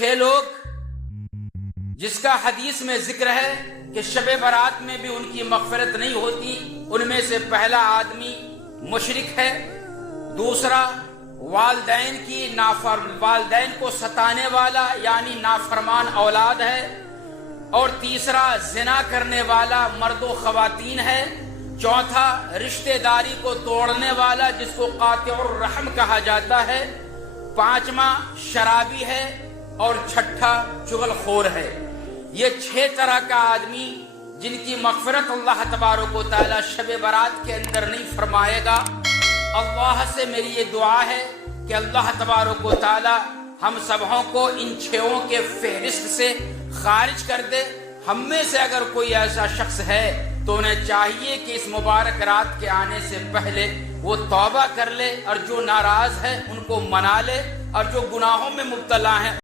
6 लोग जिसका हदीस में जिक्र है कि शबे बारात में भी उनकी मग़फ़िरत नहीं होती, उनमें से पहला आदमी मुशरिक है, दूसरा वालिदैन को सताने वाला यानी नाफरमान औलाद है, और तीसरा जिना करने वाला मर्दो ख़वातीन है, चौथा रिश्तेदारी को तोड़ने वाला जिसको कातिउर रहम कहा जाता है, पांचवा शराबी है और छठा चुगलखोर है। ये 6 तरह का आदमी जिनकी मग़फ़िरत अल्लाह तबारक व तआला शब बारात के अंदर नहीं फरमाएगा। अल्लाह से मेरी ये दुआ है कि अल्लाह तबारक व तआला हम सबों को इन 6 के फहरिस्त से खारिज कर दे। हम में से अगर कोई ऐसा शख्स है तो उन्हें चाहिए कि इस मुबारक रात के आने से पहले वो तौबा कर ले, और जो नाराज है उनको मना ले, और जो गुनाहों में मुब्तला है